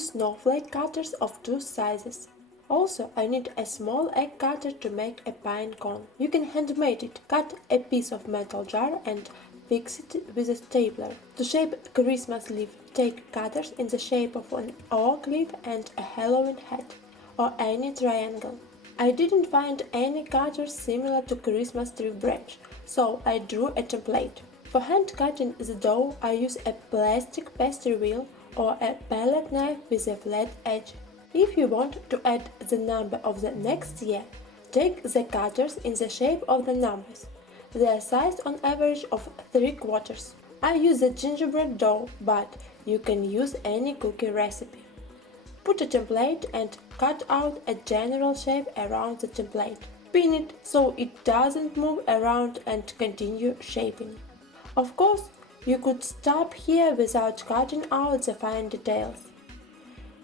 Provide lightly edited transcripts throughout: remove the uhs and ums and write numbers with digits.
use snowflake cutters of two sizes. Also, I need a small egg cutter to make a pine cone. You can handmade it. Cut a piece of metal jar and fix it with a stapler. To shape a Christmas leaf, take cutters in the shape of an oak leaf and a Halloween hat, or any triangle. I didn't find any cutters similar to Christmas tree branch, so I drew a template. For hand cutting the dough, I use a plastic pastry wheel or a palette knife with a flat edge. If you want to add the number of the next year, take the cutters in the shape of the numbers. They are sized on average of 3/4. I use a gingerbread dough, but you can use any cookie recipe. Put a template and cut out a general shape around the template. Pin it so it doesn't move around and continue shaping. Of course, you could stop here without cutting out the fine details.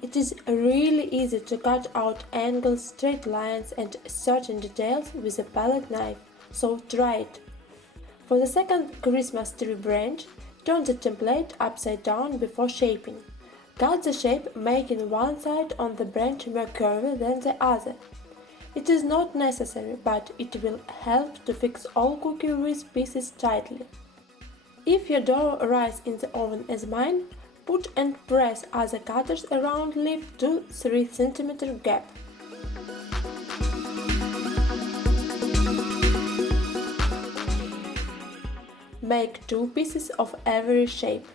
It is really easy to cut out angles, straight lines and certain details with a palette knife, so try it. For the second Christmas tree branch, turn the template upside down before shaping. Cut the shape, making one side on the branch more curvy than the other. It is not necessary, but it will help to fix all cookie wreath pieces tightly. If your dough rises in the oven as mine, put and press other cutters around leaf to 3 cm gap. Make 2 pieces of every shape.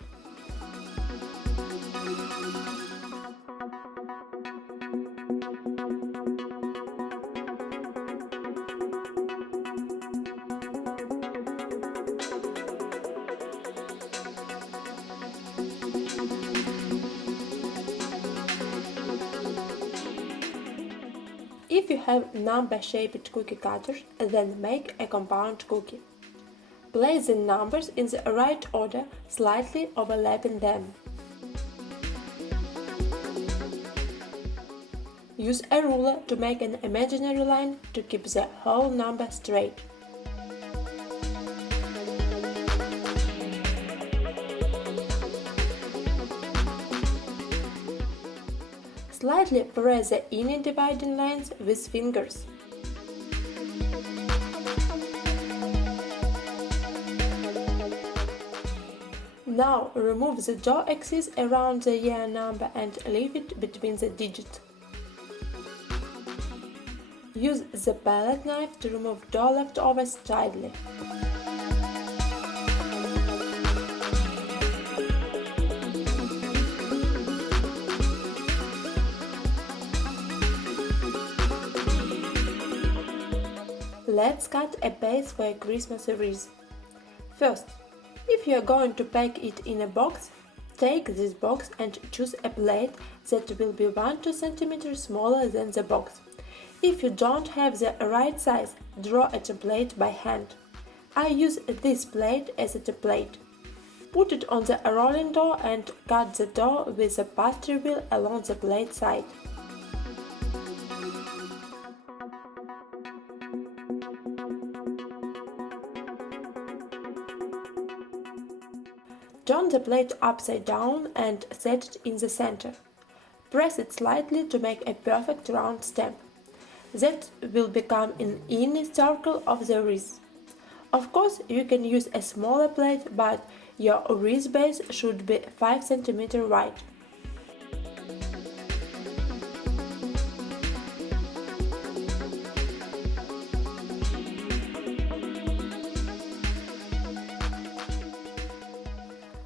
If you have number-shaped cookie cutters, then make a compound cookie. Place the numbers in the right order, slightly overlapping them. Use a ruler to make an imaginary line to keep the whole number straight. Slightly press the inner dividing lines with fingers. Now remove the dough axis around the year number and leave it between the digits. Use the palette knife to remove dough leftovers tightly. Let's cut a base for a Christmas wreath. First, if you are going to pack it in a box, take this box and choose a plate that will be 1–2 cm smaller than the box. If you don't have the right size, draw a template by hand. I use this plate as a template. Put it on the rolling dough and cut the dough with a pastry wheel along the plate side. Turn the plate upside down and set it in the center. Press it slightly to make a perfect round stamp. That will become an inner circle of the wreath. Of course, you can use a smaller plate, but your wreath base should be 5 cm wide.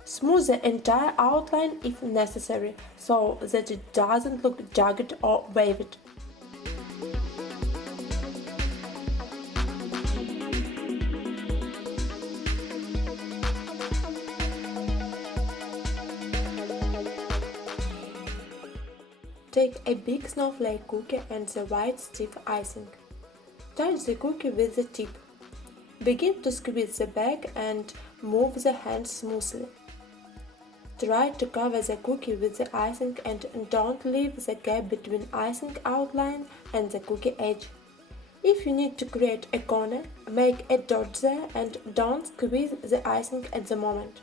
Smooth the entire outline if necessary, so that it doesn't look jagged or waved. Take a big snowflake cookie and the white stiff icing. Touch the cookie with the tip. Begin to squeeze the back and move the hand smoothly. Try to cover the cookie with the icing and don't leave the gap between icing outline and the cookie edge. If you need to create a corner, make a dot there and don't squeeze the icing at the moment.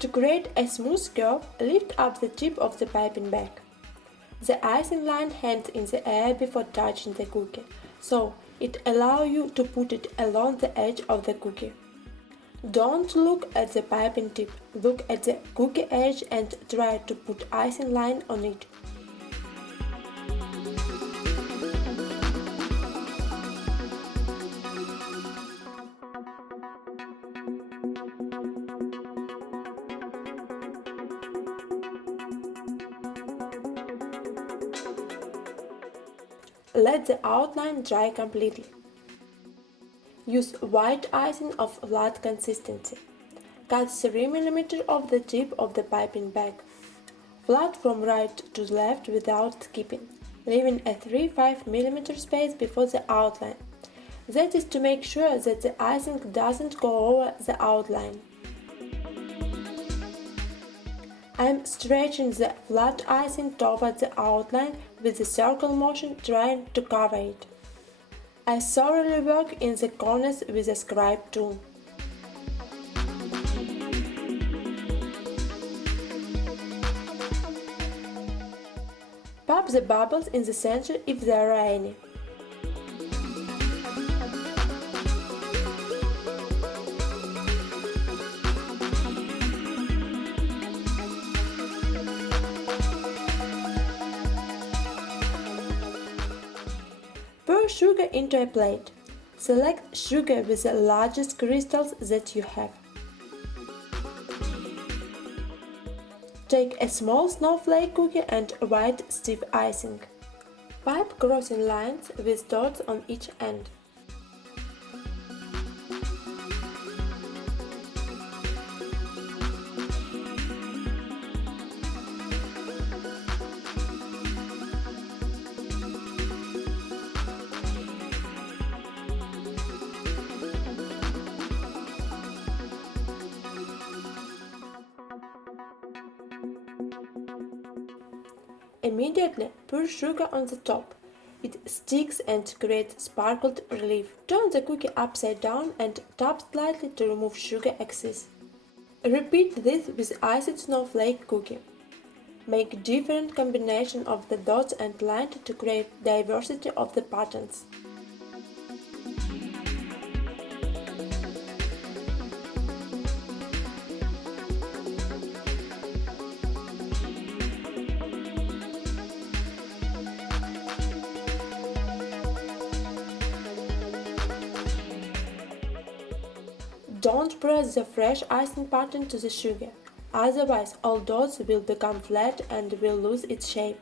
To create a smooth curve, lift up the tip of the piping bag. The icing line hangs in the air before touching the cookie, so it allows you to put it along the edge of the cookie. Don't look at the piping tip, look at the cookie edge and try to put icing line on it. Let the outline dry completely. Use white icing of flat consistency. Cut 3 mm off the tip of the piping bag. Flat from right to left without skipping, leaving a 3-5 mm space before the outline. That is to make sure that the icing doesn't go over the outline. I am stretching the flat icing toward the outline with the circle motion, trying to cover it. I thoroughly work in the corners with a scribe tool. Pop the bubbles in the center if there are any. Pour sugar into a plate. Select sugar with the largest crystals that you have. Take a small snowflake cookie and white stiff icing. Pipe crossing lines with dots on each end. Immediately pour sugar on the top. It sticks and creates sparkled relief. Turn the cookie upside down and tap slightly to remove sugar excess. Repeat this with iced snowflake cookie. Make different combinations of the dots and lines to create diversity of the patterns. Don't press the fresh icing pattern to the sugar, otherwise all dots will become flat and will lose its shape.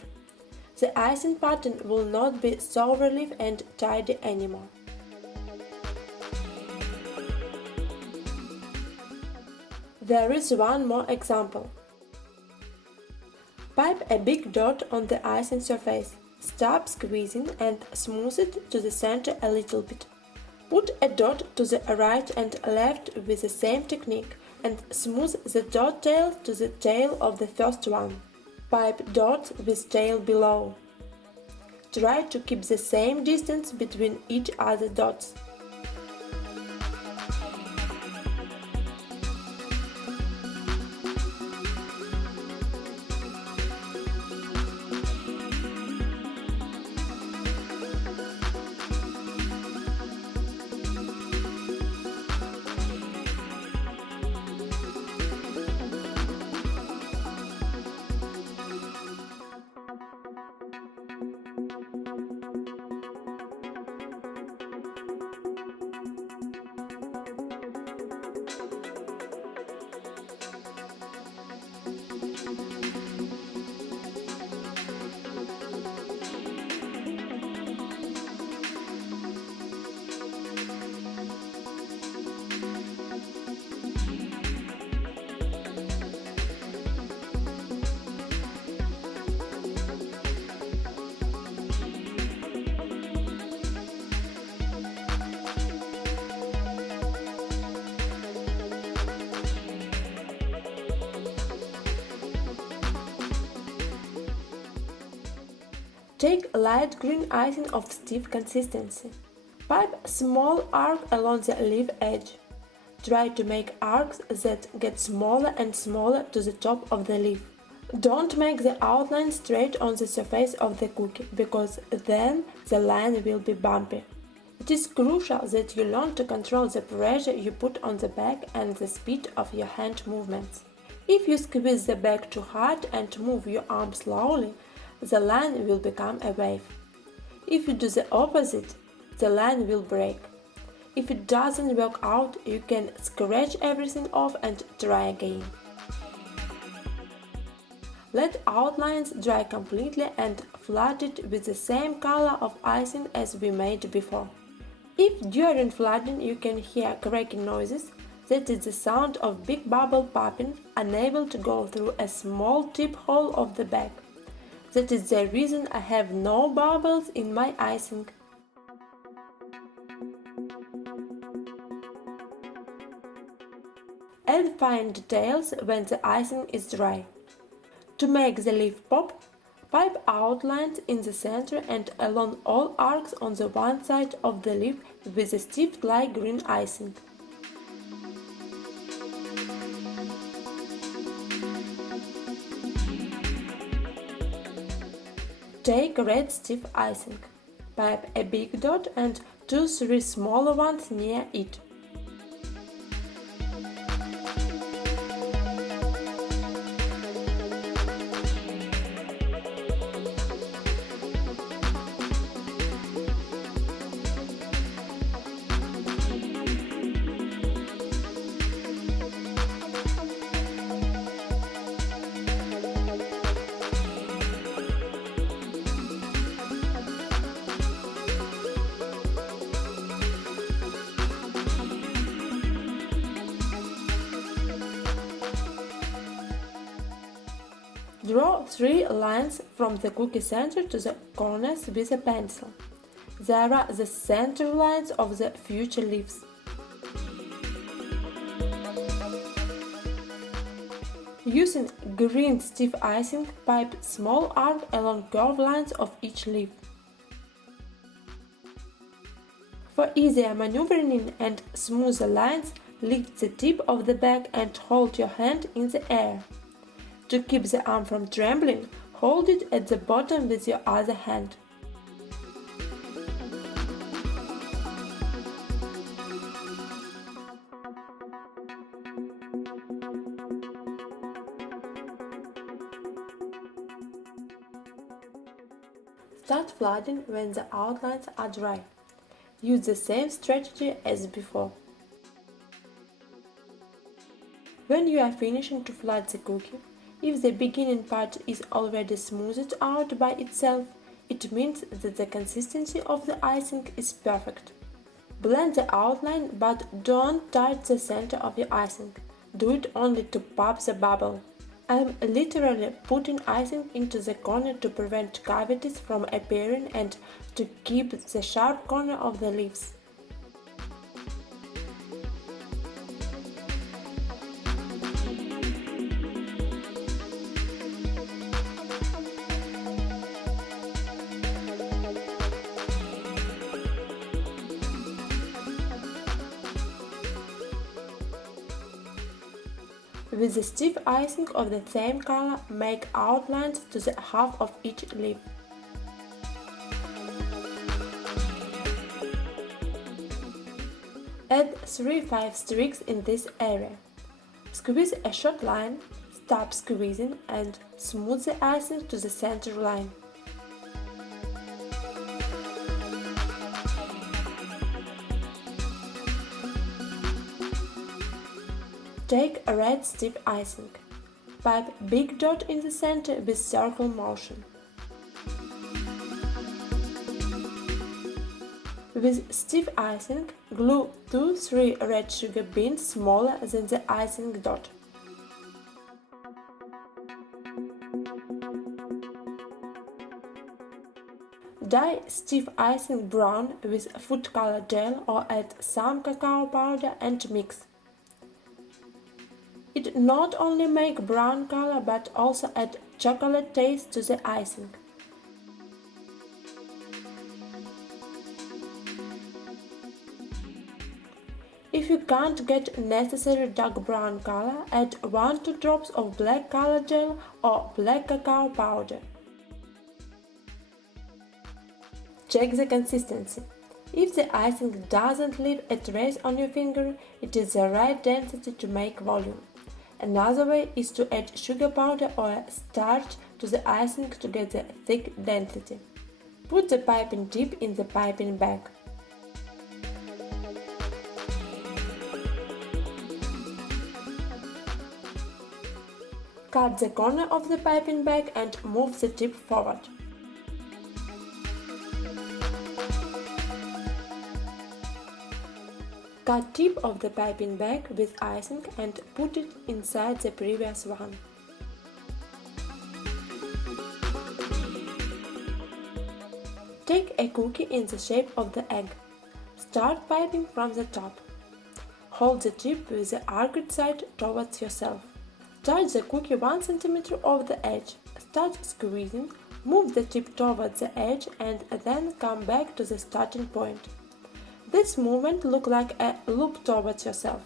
The icing pattern will not be so relief and tidy anymore. There is one more example. Pipe a big dot on the icing surface, stop squeezing and smooth it to the center a little bit. Put a dot to the right and left with the same technique and smooth the dot tail to the tail of the first one. Pipe dot with tail below. Try to keep the same distance between each other dots. Take light green icing of stiff consistency. Pipe a small arc along the leaf edge. Try to make arcs that get smaller and smaller to the top of the leaf. Don't make the outline straight on the surface of the cookie, because then the line will be bumpy. It is crucial that you learn to control the pressure you put on the bag and the speed of your hand movements. If you squeeze the bag too hard and move your arm slowly, the line will become a wave. If you do the opposite, the line will break. If it doesn't work out, you can scratch everything off and try again. Let outlines dry completely and flood it with the same color of icing as we made before. If during flooding you can hear cracking noises, that is the sound of big bubble popping, unable to go through a small tip hole of the bag. That is the reason I have no bubbles in my icing. Add fine details when the icing is dry. To make the leaf pop, pipe outlines in the center and along all arcs on the one side of the leaf with a stiff light green icing. Take red stiff icing. Pipe a big dot and 2-3 smaller ones near it. Draw 3 lines from the cookie center to the corners with a pencil. They are the center lines of the future leaves. Using green stiff icing, pipe small arc along curved lines of each leaf. For easier maneuvering and smoother lines, lift the tip of the bag and hold your hand in the air. To keep the arm from trembling, hold it at the bottom with your other hand. Start flooding when the outlines are dry. Use the same strategy as before. When you are finishing to flood the cookie, if the beginning part is already smoothed out by itself, it means that the consistency of the icing is perfect. Blend the outline, but don't touch the center of your icing. Do it only to pop the bubble. I am literally putting icing into the corner to prevent cavities from appearing and to keep the sharp corner of the leaves. With the stiff icing of the same color, make outlines to the half of each leaf. Add 3-5 streaks in this area. Squeeze a short line, stop squeezing and smooth the icing to the center line. Take a red stiff icing. Pipe big dot in the center with circle motion. With stiff icing, glue 2-3 red sugar beans smaller than the icing dot. Dye stiff icing brown with food color gel or add some cacao powder and mix. It not only makes brown color but also add chocolate taste to the icing. If you can't get necessary dark brown color, add 1-2 drops of black color gel or black cacao powder. Check the consistency. If the icing doesn't leave a trace on your finger, it is the right density to make volume. Another way is to add sugar powder or starch to the icing to get the thick density. Put the piping tip in the piping bag. Cut the corner of the piping bag and move the tip forward. Cut tip of the piping bag with icing and put it inside the previous one. Take a cookie in the shape of the egg. Start piping from the top. Hold the tip with the arched side towards yourself. Touch the cookie 1 cm off the edge. Start squeezing, move the tip towards the edge and then come back to the starting point. This movement looks like a loop towards yourself.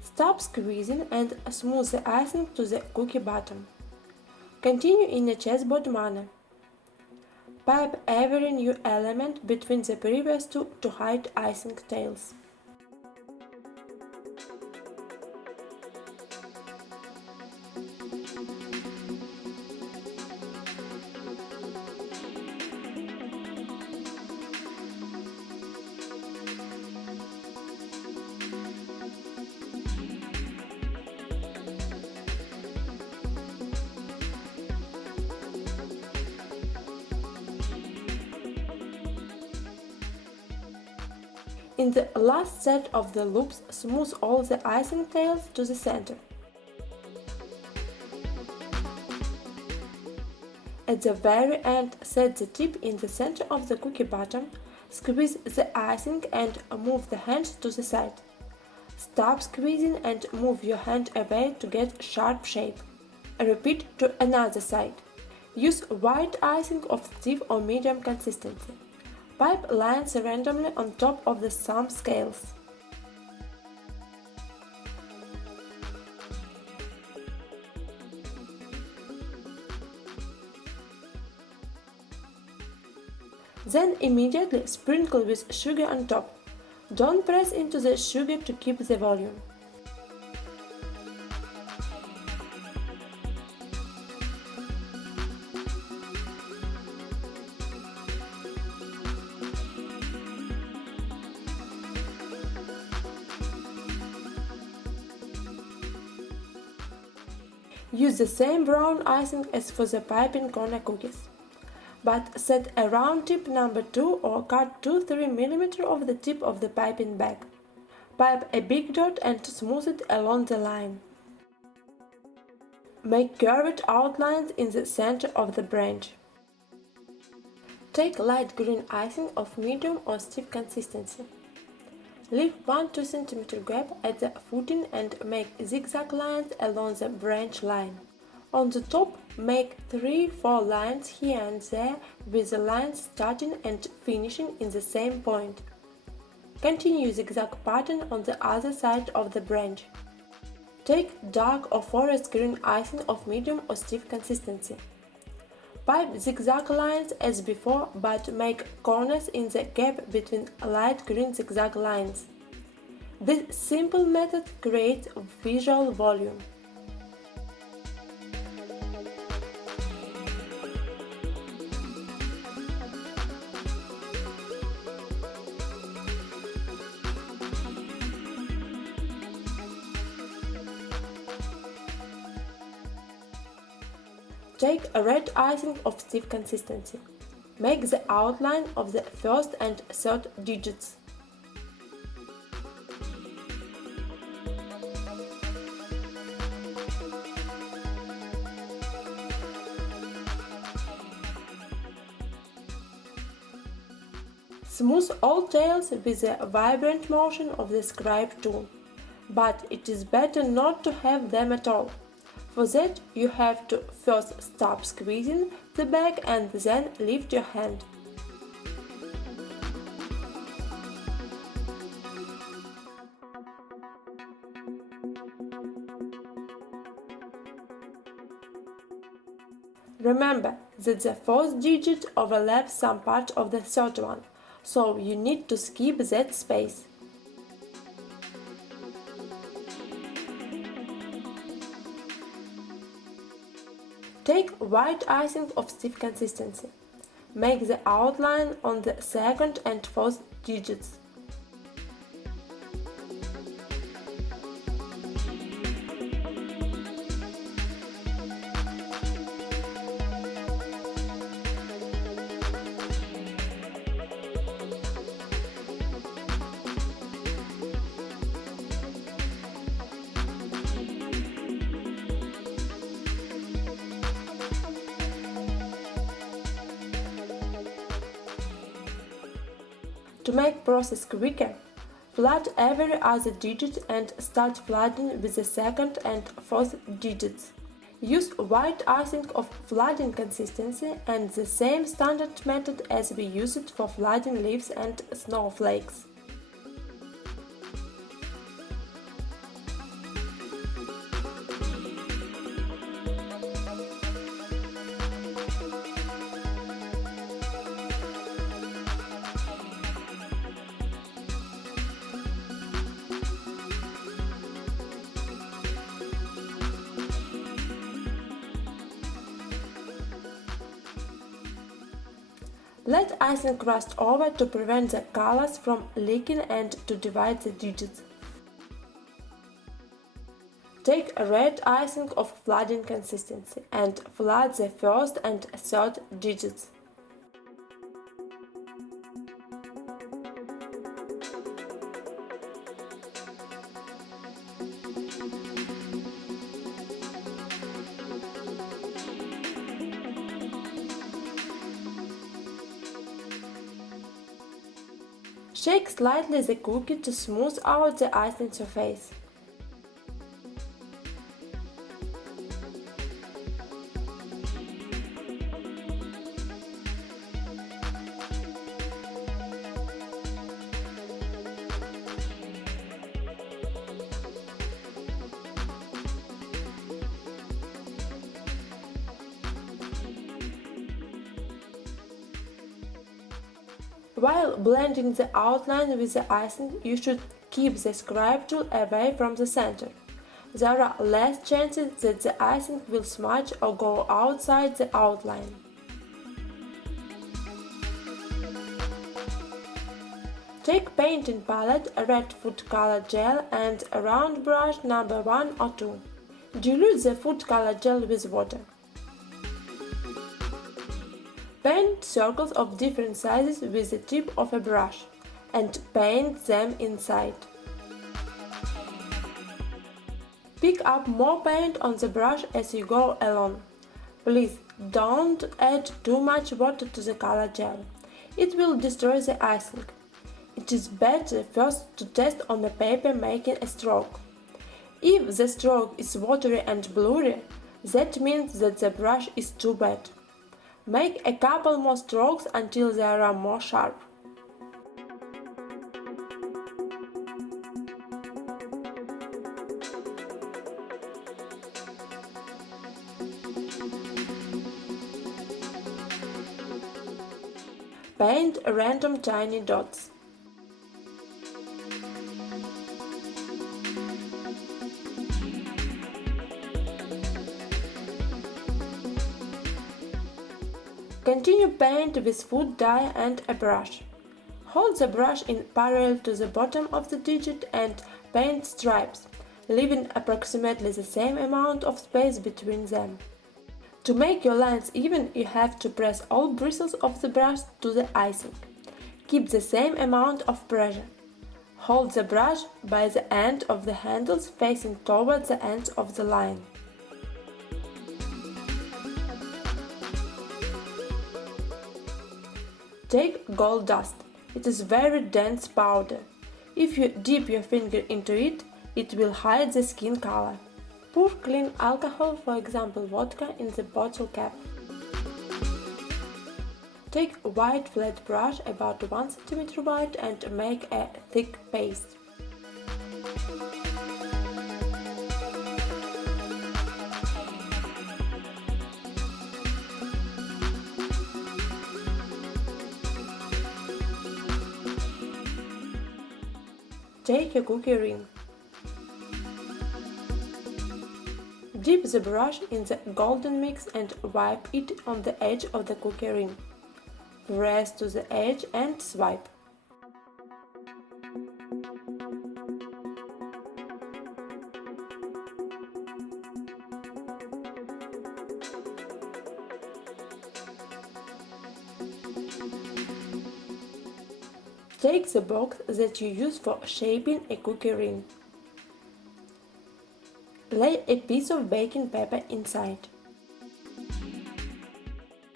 Stop squeezing and smooth the icing to the cookie bottom. Continue in a chessboard manner. Pipe every new element between the previous two to hide icing tails. In the last set of the loops, smooth all the icing tails to the center. At the very end, set the tip in the center of the cookie bottom, squeeze the icing and move the hand to the side. Stop squeezing and move your hand away to get sharp shape. Repeat to another side. Use white icing of stiff or medium consistency. Pipe lines randomly on top of the thumb scales. Then immediately sprinkle with sugar on top. Don't press into the sugar to keep the volume. Use the same brown icing as for the piping corner cookies, but set a round tip number 2 or cut 2-3 mm of the tip of the piping bag. Pipe a big dot and smooth it along the line. Make curved outlines in the center of the branch. Take light green icing of medium or stiff consistency. Leave 1-2 cm gap at the footing and make zigzag lines along the branch line. On the top, make 3-4 lines here and there with the lines starting and finishing in the same point. Continue zigzag pattern on the other side of the branch. Take dark or forest green icing of medium or stiff consistency. Pipe zigzag lines as before, but make corners in the gap between light green zigzag lines. This simple method creates visual volume. Take a red icing of stiff consistency. Make the outline of the first and third digits. Smooth all tails with the vibrant motion of the scribe tool, but it is better not to have them at all. For that, you have to first stop squeezing the bag and then lift your hand. Remember that the fourth digit overlaps some part of the third one, so you need to skip that space. Take white icing of stiff consistency. Make the outline on the second and fourth digits. To make process quicker, flood every other digit and start flooding with the second and fourth digits. Use white icing of flooding consistency and the same standard method as we used for flooding leaves and snowflakes. Let icing crust over to prevent the colors from leaking and to divide the digits. Take a red icing of flooding consistency and flood the first and third digits. Shake slightly the cookie to smooth out the icing surface. While blending the outline with the icing, you should keep the scribe tool away from the center. There are less chances that the icing will smudge or go outside the outline. Take painting palette, a red food color gel and a round brush number 1 or 2. Dilute the food color gel with water. Paint circles of different sizes with the tip of a brush and paint them inside. Pick up more paint on the brush as you go along. Please don't add too much water to the color gel. It will destroy the icing. It is better first to test on the paper making a stroke. If the stroke is watery and blurry, that means that the brush is too bad. Make a couple more strokes until they are more sharp. Paint random tiny dots. Continue paint with food dye and a brush. Hold the brush in parallel to the bottom of the digit and paint stripes, leaving approximately the same amount of space between them. To make your lines even, you have to press all bristles of the brush to the icing. Keep the same amount of pressure. Hold the brush by the end of the handles facing toward the ends of the line. Take gold dust. It is very dense powder. If you dip your finger into it, it will hide the skin color. Pour clean alcohol, for example vodka, in the bottle cap. Take a white flat brush about 1 cm wide and make a thick paste. take a cookie ring. Dip the brush in the golden mix and wipe it on the edge of the cookie ring. Press to the edge and swipe. Take the box that you use for shaping a cookie ring. Lay a piece of baking paper inside.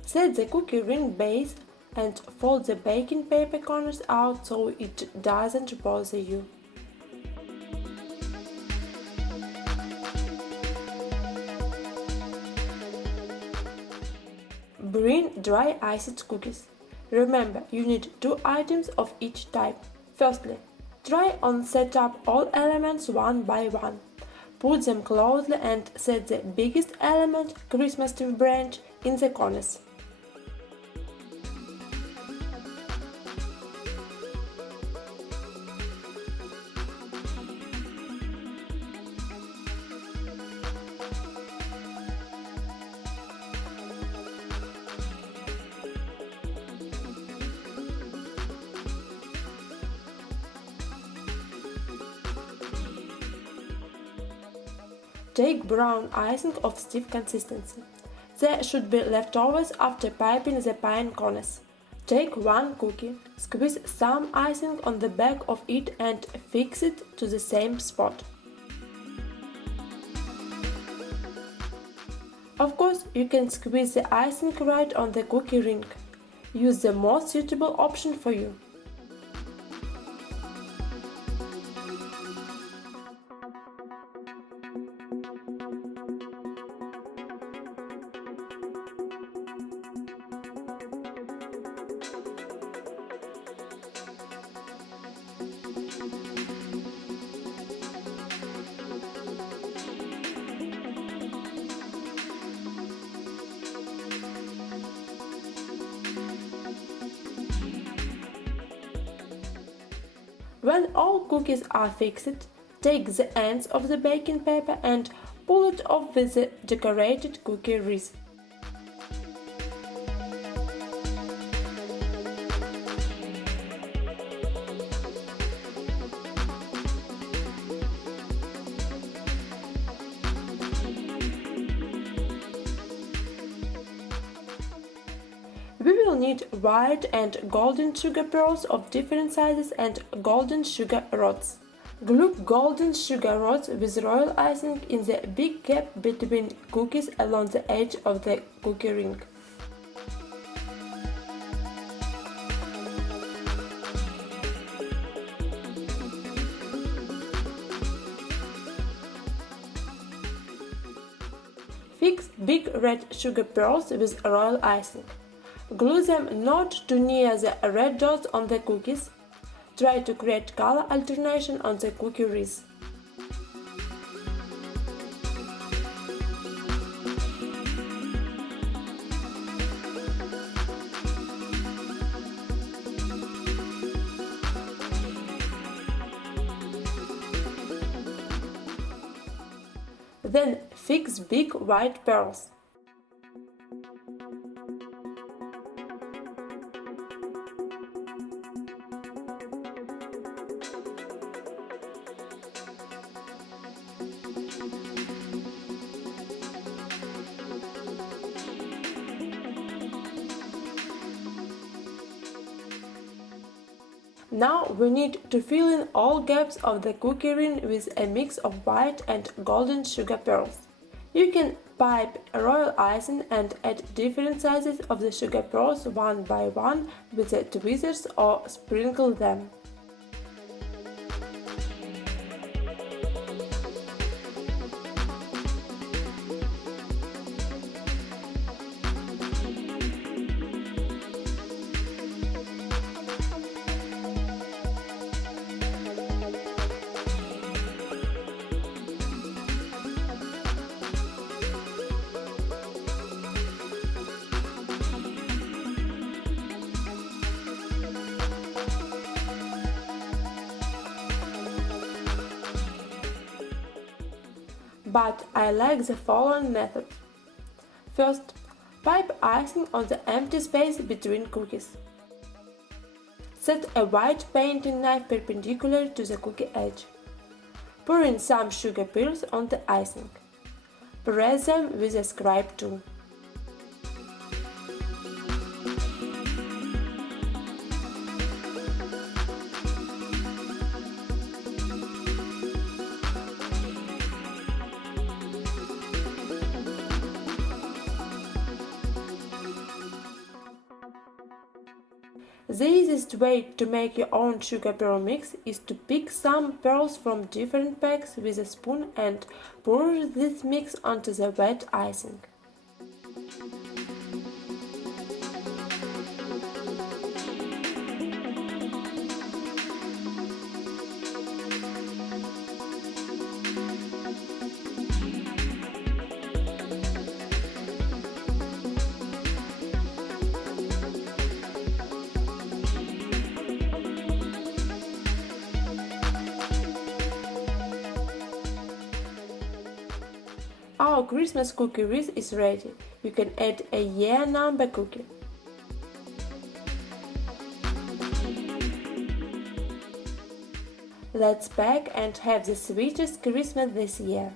Set the cookie ring base and fold the baking paper corners out so it doesn't bother you. Bring dry iced cookies. Remember, you need 2 items of each type. Firstly, try and set up all elements one by one. Put them closely and set the biggest element, Christmas tree branch, in the corners. Take brown icing of stiff consistency. There should be leftovers after piping the pine corners. Take 1 cookie, squeeze some icing on the back of it and fix it to the same spot. Of course, you can squeeze the icing right on the cookie ring. Use the most suitable option for you. When all cookies are fixed, take the ends of the baking paper and pull it off with the decorated cookie wreath. We will need white and golden sugar pearls of different sizes and golden sugar rods. Glue golden sugar rods with royal icing in the big gap between cookies along the edge of the cookie ring. Fix big red sugar pearls with royal icing. Glue them not too near the red dots on the cookies. Try to create color alternation on the cookie wreath. Then fix big white pearls. Now we need to fill in all gaps of the cookie ring with a mix of white and golden sugar pearls. You can pipe royal icing and add different sizes of the sugar pearls one by one with the tweezers or sprinkle them. but I like the following method. First, pipe icing on the empty space between cookies. Set a white painting knife perpendicular to the cookie edge. Pour in some sugar pearls on the icing. Press them with a scribe tool. The easiest way to make your own sugar pearl mix is to pick some pearls from different packs with a spoon and pour this mix onto the wet icing. Our Christmas cookie wreath is ready. You can add a year number cookie. Let's bake and have the sweetest Christmas this year.